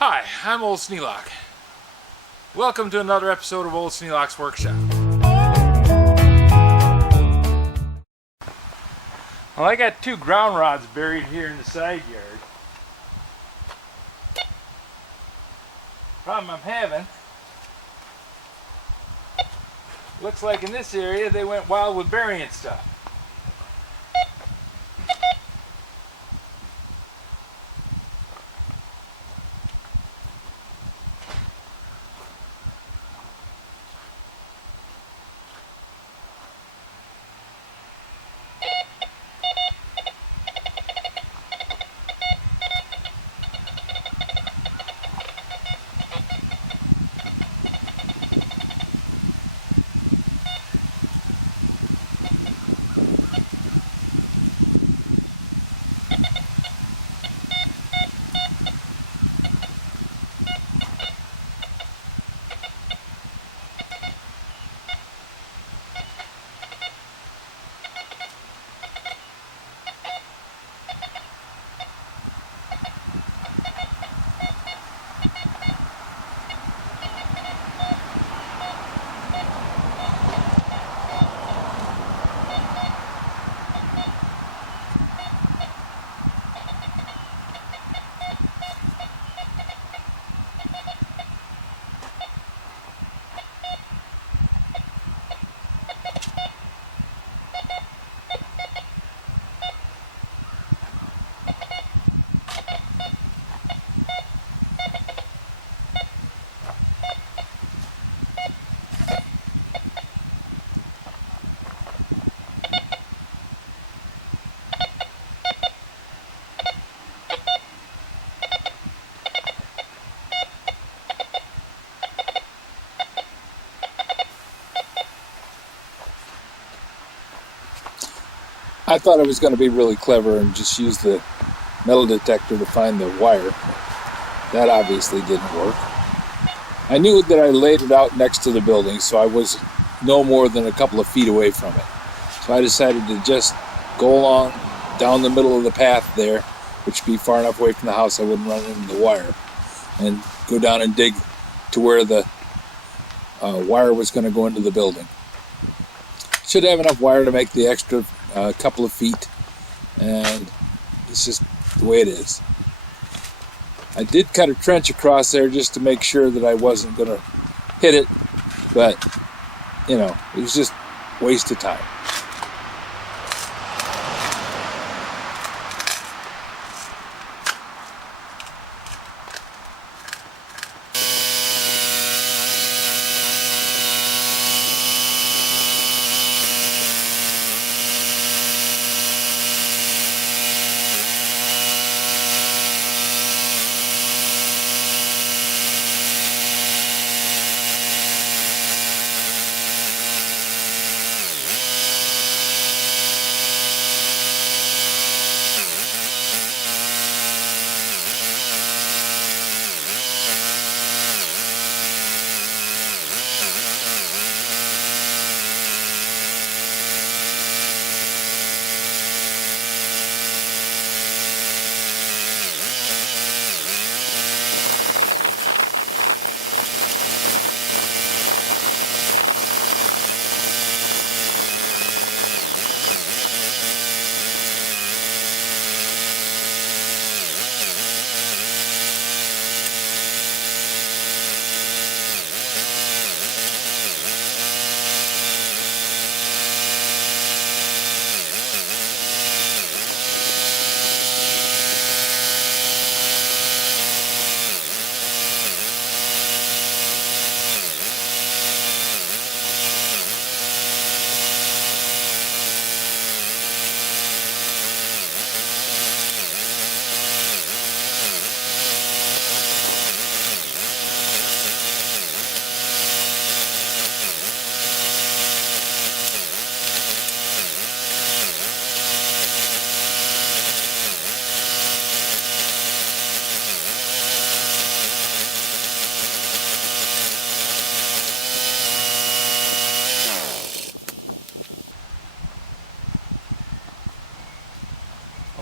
Hi, I'm Old Sneelock. Welcome to another episode of Old Sneelock's Workshop. Well, I got two ground rods buried here in the side yard. Problem I'm having, looks like in this area they went wild with burying stuff. I thought I was going to be really clever and just use the metal detector to find the wire. That obviously didn't work. I knew that I laid it out next to the building, so I was no more than a couple of feet away from it. So I decided to just go along down the middle of the path there, which would be far enough away from the house I wouldn't run into the wire, and go down and dig to where the wire was going to go into the building. Should have enough wire to make the extra couple of feet, and it's just the way it is. I did cut a trench across there just to make sure that I wasn't going to hit it, but it was just a waste of time.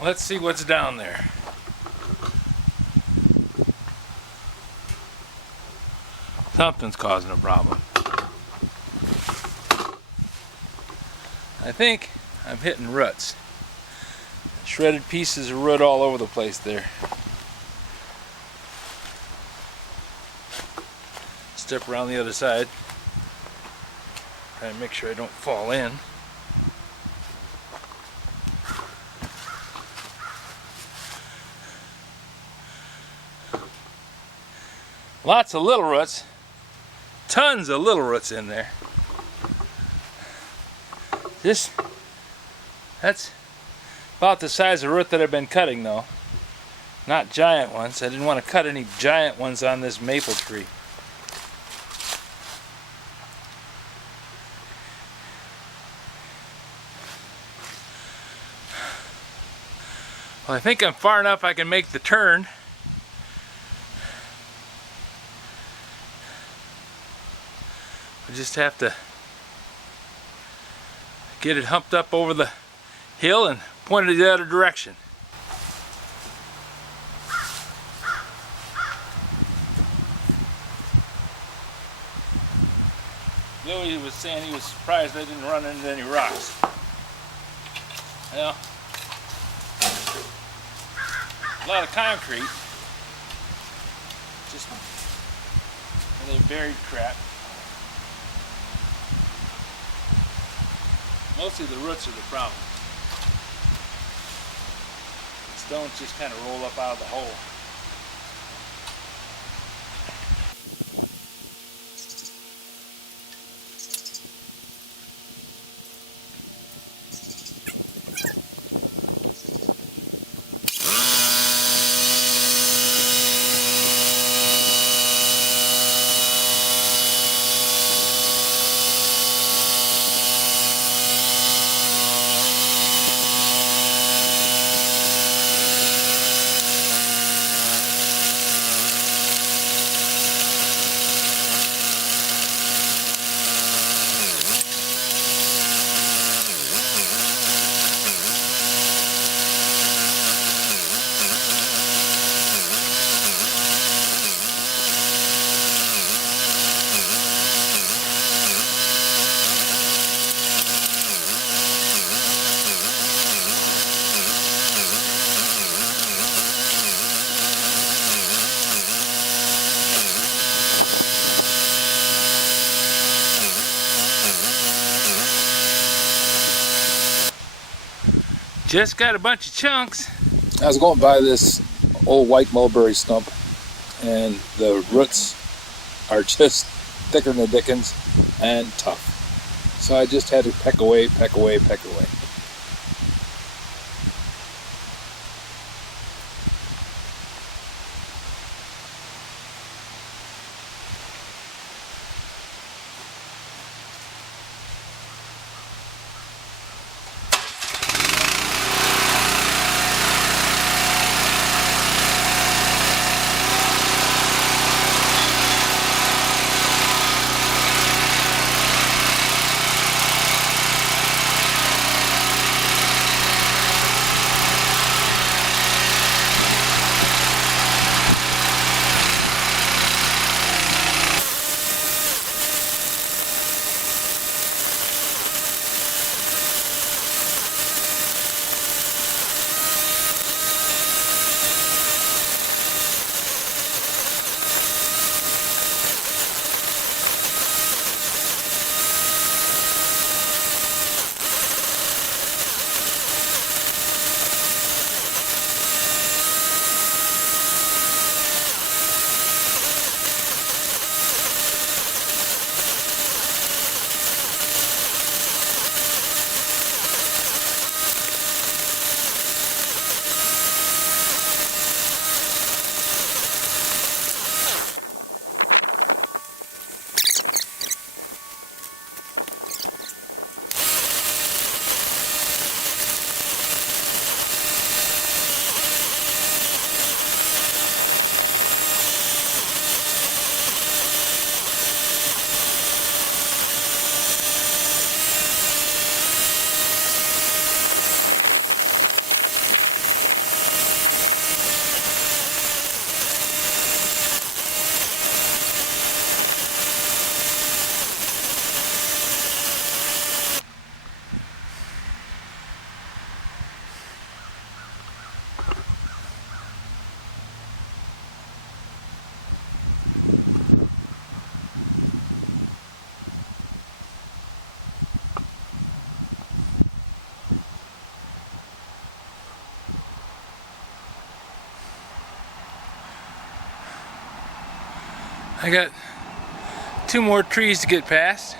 Let's see what's down there. Something's causing a problem. I think I'm hitting roots. Shredded pieces of root all over the place there. Step around the other side. Try and make sure I don't fall in. Lots of little roots. Tons of little roots in there. That's about the size of root that I've been cutting though. Not giant ones. I didn't want to cut any giant ones on this maple tree. Well, I think I'm far enough I can make the turn. I just have to get it humped up over the hill and pointed the other direction. Lewie was saying he was surprised I didn't run into any rocks. Well, a lot of concrete, just really buried crap. Mostly the roots are the problem. The stones just kind of roll up out of the hole. Just got a bunch of chunks. I was going by this old white mulberry stump, and the roots are just thicker than the dickens and tough. So I just had to peck away, peck away, peck away. I got 2 more trees to get past.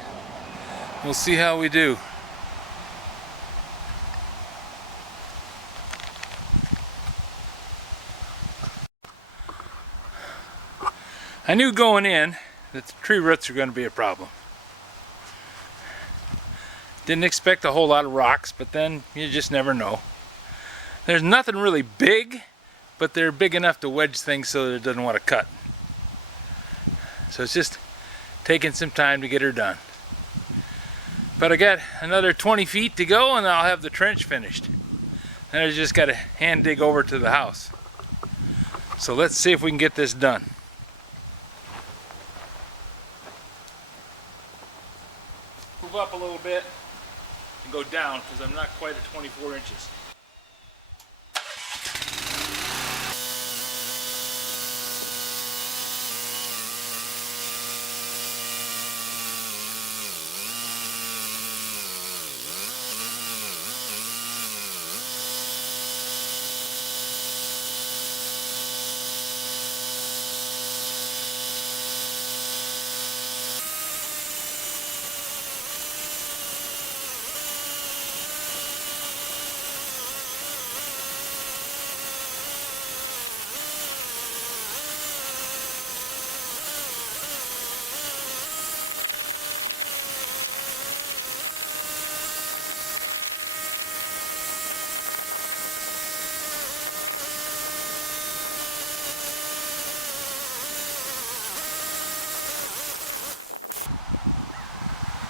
We'll see how we do. I knew going in that the tree roots are going to be a problem. Didn't expect a whole lot of rocks, but then you just never know. There's nothing really big, but they're big enough to wedge things so that it doesn't want to cut. So it's just taking some time to get her done. But I got another 20 feet to go and I'll have the trench finished. And I just got to hand dig over to the house. So let's see if we can get this done. Move up a little bit and go down because I'm not quite at 24 inches.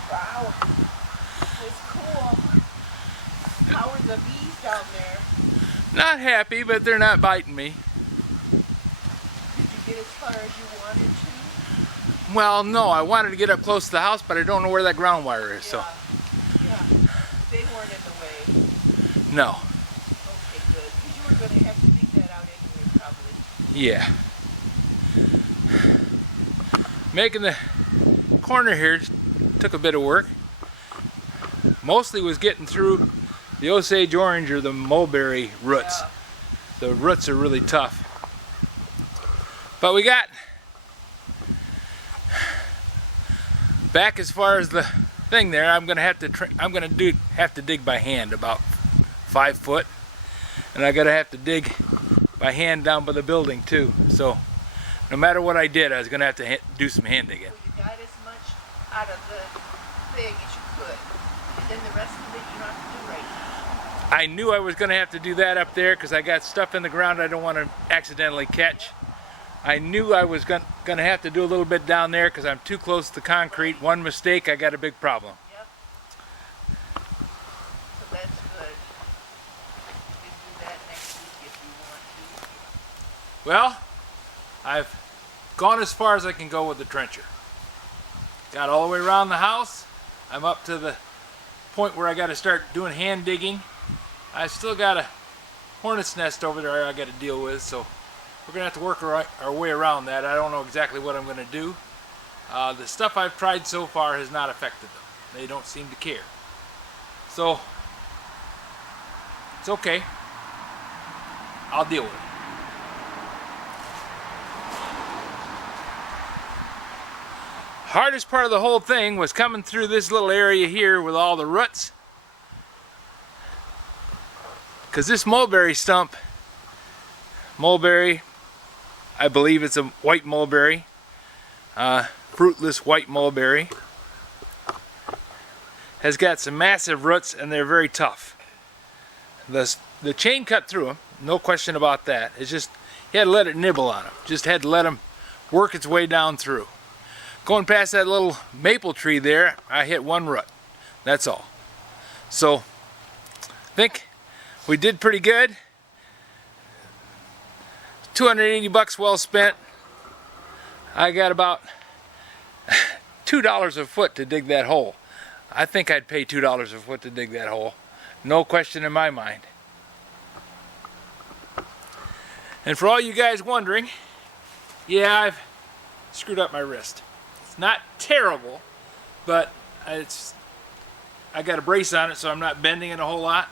Wow, it's cool. How are the bees down there? Not happy, but they're not biting me. Did you get as far as you wanted to? Well, no, I wanted to get up close to the house, but I don't know where that ground wire is, so. Yeah, they weren't in the way. No. Okay, good. Because you were going to have to dig that out anyway, probably. Yeah. Making the corner here took a bit of work. Mostly was getting through the Osage orange or the mulberry roots. Yeah. The roots are really tough. But we got back as far as the thing there. I'm gonna have to dig by hand about 5 foot, and I gotta have to dig by hand down by the building too. So no matter what I did, I was gonna have to do some hand digging. So you got as much out of the thing as you could, and then the rest of it you don't have to do right now. I knew I was gonna have to do that up there because I got stuff in the ground I don't want to accidentally catch. I knew I was gonna have to do a little bit down there because I'm too close to concrete. One mistake, I got a big problem. Yep. So that's good. You can do that next week if you want to. Well, I've gone as far as I can go with the trencher. Got all the way around the house. I'm up to the point where I got to start doing hand digging. I still got a hornet's nest over there I got to deal with, so we're going to have to work our way around that. I don't know exactly what I'm going to do. The stuff I've tried so far has not affected them. They don't seem to care. So, it's okay. I'll deal with it. Hardest part of the whole thing was coming through this little area here with all the roots. Because this mulberry stump, I believe it's a white mulberry, fruitless white mulberry, has got some massive roots and they're very tough. The chain cut through them, no question about that. It's just, you had to let it nibble on them. Just had to let them work its way down through. Going past that little maple tree there, I hit one root. That's all. So, I think we did pretty good. $280 well spent. I got about $2 a foot to dig that hole. I think I'd pay $2 a foot to dig that hole. No question in my mind. And for all you guys wondering, yeah, I've screwed up my wrist. It's not terrible, but I got a brace on it so I'm not bending it a whole lot.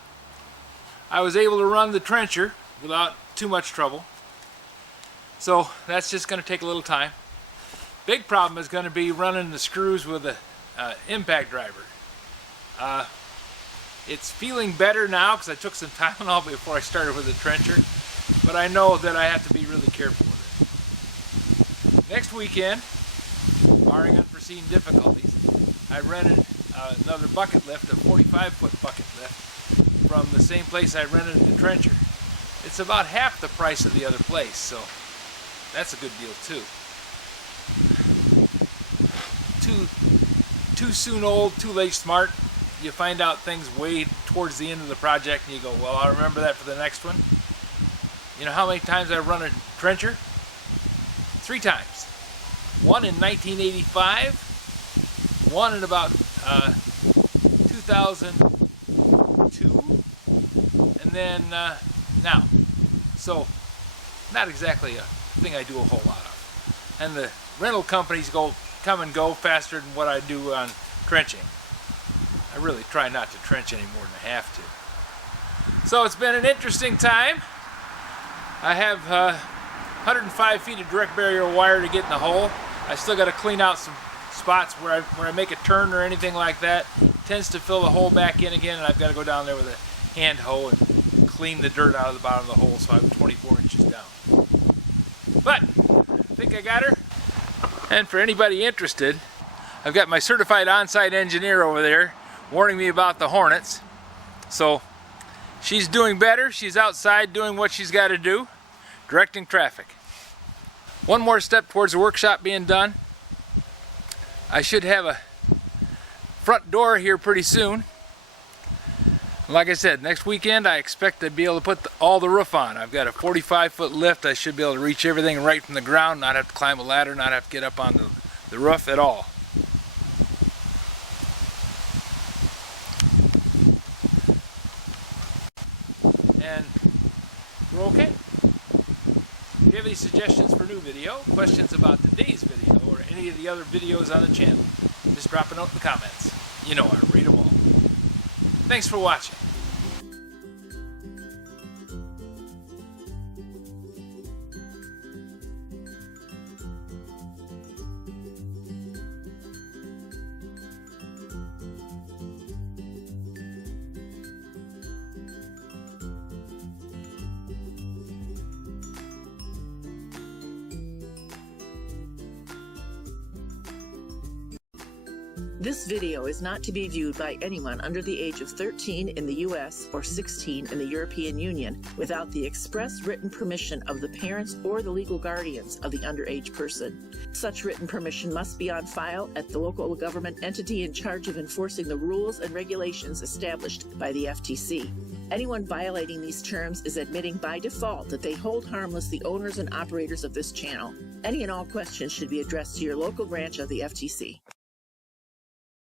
I was able to run the trencher without too much trouble. So that's just going to take a little time. Big problem is going to be running the screws with a impact driver. It's feeling better now because I took some Tylenol before I started with the trencher, but I know that I have to be really careful with it. Next weekend, barring unforeseen difficulties, I rented another bucket lift, a 45-foot bucket lift, from the same place I rented the trencher. It's about half the price of the other place, so that's a good deal too. Too soon old, too late smart. You find out things way towards the end of the project and you go, well, I'll remember that for the next one. You know how many times I run a trencher? 3 times. One in 1985, one in about 2002, and then now. So, not exactly a thing I do a whole lot of. And the rental companies come and go faster than what I do on trenching. I really try not to trench any more than I have to. So it's been an interesting time. I have 105 feet of direct barrier wire to get in the hole. I still got to clean out some spots where I make a turn or anything like that. It tends to fill the hole back in again, and I've got to go down there with a hand hoe and clean the dirt out of the bottom of the hole, so I'm 24 inches down. But I think I got her. And for anybody interested, I've got my certified on-site engineer over there warning me about the hornets. So she's doing better. She's outside doing what she's got to do, directing traffic. One more step towards the workshop being done. I should have a front door here pretty soon. Like I said, next weekend I expect to be able to put all the roof on. I've got a 45-foot lift. I should be able to reach everything right from the ground, not have to climb a ladder, not have to get up on the roof at all. And we're okay. If you have any suggestions for new video, questions about today's video, or any of the other videos on the channel, just drop a note in the comments. You know I read them all. Thanks for watching. This video is not to be viewed by anyone under the age of 13 in the U.S. or 16 in the European Union without the express written permission of the parents or the legal guardians of the underage person. Such written permission must be on file at the local government entity in charge of enforcing the rules and regulations established by the FTC. Anyone violating these terms is admitting by default that they hold harmless the owners and operators of this channel. Any and all questions should be addressed to your local branch of the FTC.